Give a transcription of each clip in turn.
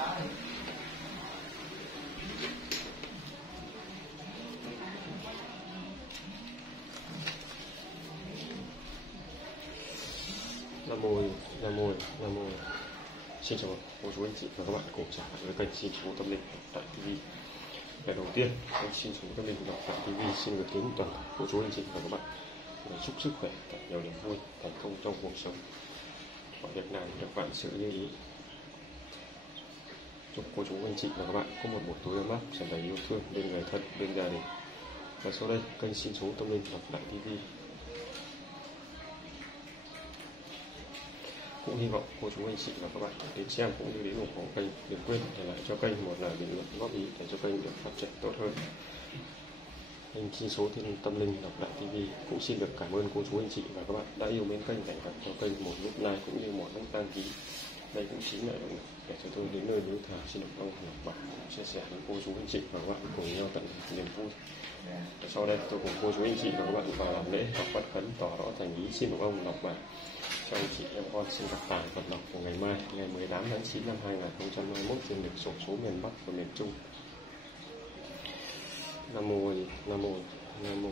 Nam mô. Xin chào cô chú anh chị và các bạn cùng trở lại với kênh Xin Chú Tâm Linh Đọc Đại TV. Ngày đầu tiên, kênh Xin Chú Tâm Linh Đọc Đại TV xin gửi đến toàn thể cô chú anh chị và các bạn lời chúc sức khỏe, thật nhiều niềm vui, thành công trong cuộc sống, mọi việc nào được vạn sự như ý. Chúc cô chú anh chị và các bạn có một buổi tối ấm áp, tràn đầy yêu thương bên người thân, bên gia đình. Và sau đây, kênh Xin Chú Tâm Linh Đọc Đại TV cũng hy vọng cô chú anh chị và các bạn đến xem cũng như đến ủng hộ kênh, đừng quên để lại cho kênh một lời bình luận góp ý để cho kênh được phát triển tốt hơn. Kênh Xin Số Tâm Linh Đọc Đại TV cũng xin được cảm ơn cô chú anh chị và các bạn đã yêu mến kênh, dành tặng cho kênh một nút like cũng như một nút đăng ký. Đây cũng chính là động lực để cho tôi đến nơi miếu thờ xin được ông Ngọc Bảo chia sẻ với cô chú anh chị và các bạn cùng nhau tận hưởng niềm vui. Sau đây tôi cùng cô chú anh chị và các bạn vào làm lễ hoặc bắt khấn tỏ rõ thành ý xin được ông Ngọc Bảo cho anh chị em con xin gặp tài vận lộc của ngày mai, ngày 18 tháng 9 năm 2021 trên lịch sổ số miền Bắc và miền Trung. Nam mô Nam mô Nam mô.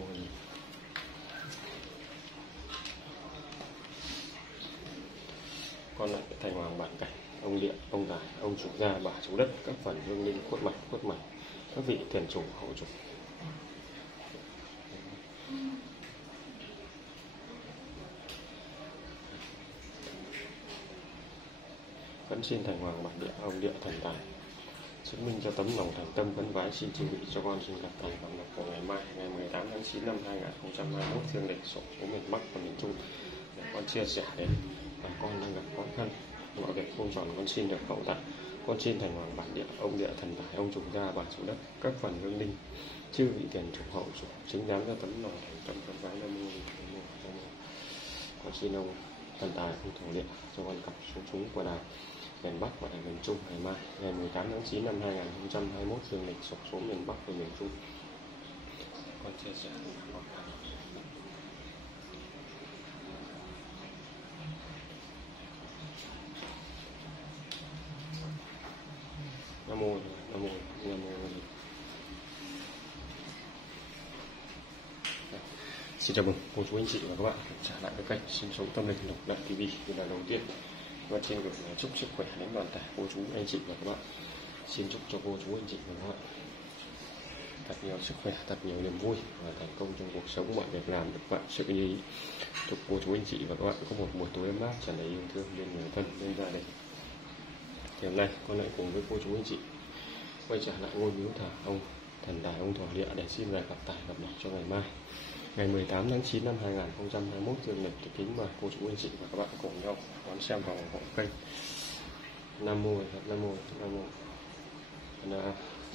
Con lại thành hoàng bản cảnh, ông địa, ông tài, ông chủ gia, bà chủ đất, các phần hương linh khuất mạch, các vị tiền chủ hậu chủ. Vẫn xin thành hoàng bản địa, ông địa thần tài chứng minh cho tấm lòng thành tâm khấn vái xin chư vị cho con xin gặp tài vận lộc của ngày mai, ngày 18 tháng 9 năm 2021 dương lịch sổ số miền Bắc và miền Trung để con chia sẻ đến bà con đang gặp khó khăn, mọi việc không tròn con xin được hậu tạ. Con xin thành hoàng bản địa, ông địa thần tài, ông chủ gia, bà chủ đất, các phần hương linh, chư vị tiền chủ hậu chủ chứng giám cho tấm lòng thành tâm khấn vái. Nam mô Nam mô Nam mô. Con xin ông thần tài, ông thổ địa cho con gặp số chúng của đài miền Bắc và miền Trung ngày mai, ngày 18 tháng 9 năm 2021 dương lịch sổ số miền Bắc và miền Trung. Con chia sẻ với các bạn. Nam mô Nam mô Nam mô. Xin chào mừng cô chú anh chị và các bạn trở lại với kênh Xin Số Tâm Linh Đọc Đại TV. Như là đầu tiên, và xin gửi chúc sức khỏe đến toàn thể cô chú anh chị và các bạn. Xin chúc cho cô chú anh chị và các bạn thật nhiều sức khỏe, thật nhiều niềm vui và thành công trong cuộc sống, mọi việc làm được vạn sự như ý. Chúc cô chú anh chị và các bạn có một buổi tối ấm áp, tràn đầy yêu thương bên người thân, bên gia đình. Thì hôm nay con lại cùng với cô chú anh chị quay trở lại ngôi miếu thờ ông thần tài, ông thổ địa để xin lời gặp tài gặp lộc cho ngày mai, ngày 18 tháng 9 năm 2021 dương lịch. Thì kính mời cô chú anh chị và các bạn cùng nhau đón xem và ủng hộ kênh. Nam mô Nam mô Nam mô.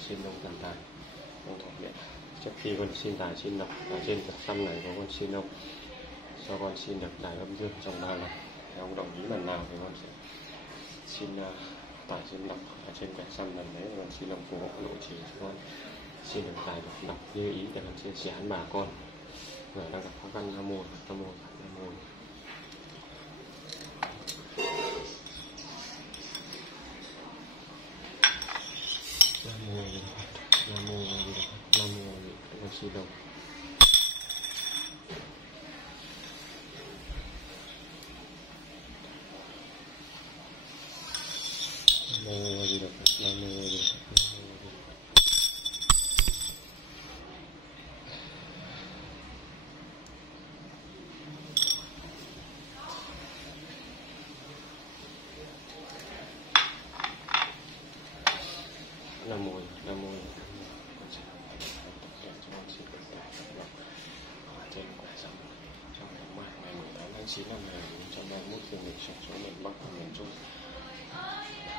Xin ông thần tài, ông thổ địa, trước khi con xin tài xin lộc ở trên cả xăm này của con xin ông cho con xin được tài âm dương trong 3 lần. Nếu ông đồng ý lần nào thì con sẽ xin tài xin lộc ở trên cả xăm lần đấy, con xin ông phù hộ nội trì cho con xin được tài lộc như ý để con chia sẻ với bà con người đang gặp khó khăn. Nam mô Nam mô Nam mô. Nam mô Nam mô Nam mô. Con xin ông Nam mô Di Đà Phật. Nam mô Di Đà Phật. Nam mô Nam mô. Con xin trên quả sắm trong tháng 3 ngày 18 tháng 9 năm 2021 dương lịch sổ số miền Bắc và miền Trung.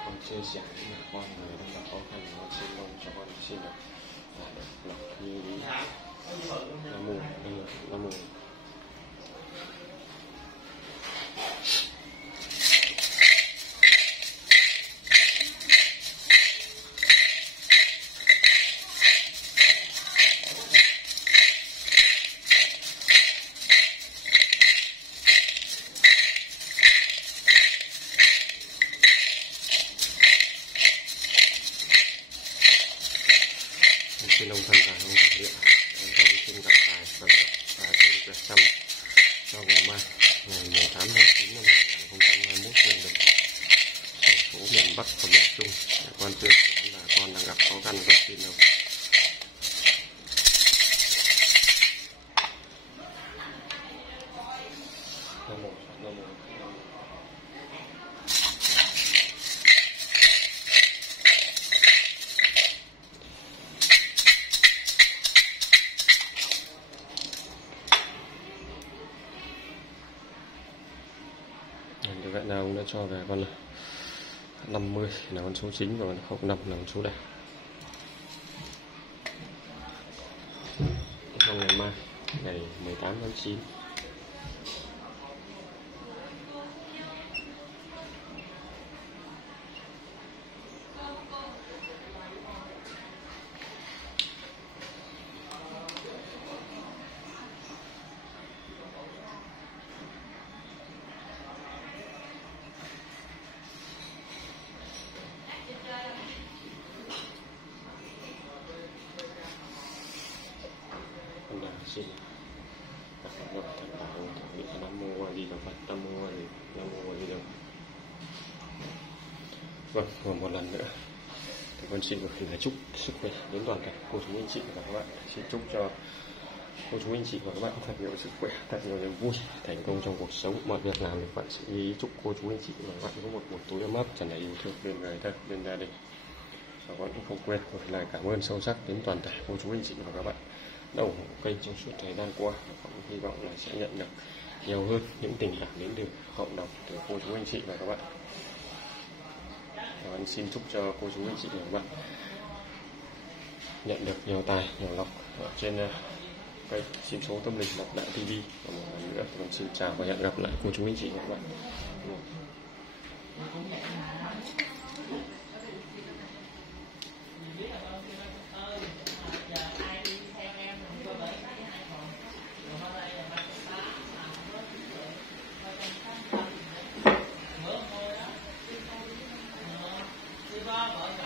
Con chia sẻ với bà con người đang gặp khó khăn, con xin ông cho con xin được lộc như ý. Nam mô Nam mô. xin ông thần tài ông thần địa em xin gặp tài và xin tuyệt tâm cho ngày mai ngày 18 tháng 9 năm 2021 mình được phố miền Bắc và miền Trung. Con chưa nói là con đang gặp khó khăn, con xin ông. Như vậy là ông đã cho về con 50 là con số chính và con 05 là con số đẹp. Trong ngày mai ngày 18 tháng 9 xin các bạn thần bảo thượng vị Nam Mô A Di Đà Phật, Nam Mô A Di, Nam Mô A Di Đà. Vâng, và một lần nữa thì con xin gửi lời chúc sức khỏe đến toàn thể cô chú anh chị và các bạn. Xin chúc cho cô chú anh chị và các bạn thật nhiều sức khỏe, thật nhiều niềm vui, thành công trong cuộc sống, mọi việc làm được bạn sẽ chúc cô chú anh chị và các bạn có một buổi tối ấm áp, tràn đầy yêu thương bên người thân, bên gia đình. Và con cũng không quên gửi lời cảm ơn sâu sắc đến toàn thể cô chú anh chị và các bạn đã ủng hộ kênh trong suốt thời gian qua. Con hy vọng là sẽ nhận được nhiều hơn những tình cảm đến từ cộng đồng, từ cô chú anh chị và các bạn. Và con xin chúc cho cô chú anh chị và các bạn nhận được nhiều tài, nhiều lộc ở trên kênh Sim Số Tâm Linh Lộc Đạo TV. Và một lần nữa con xin chào và hẹn gặp lại cô chú anh chị và các bạn. Bye.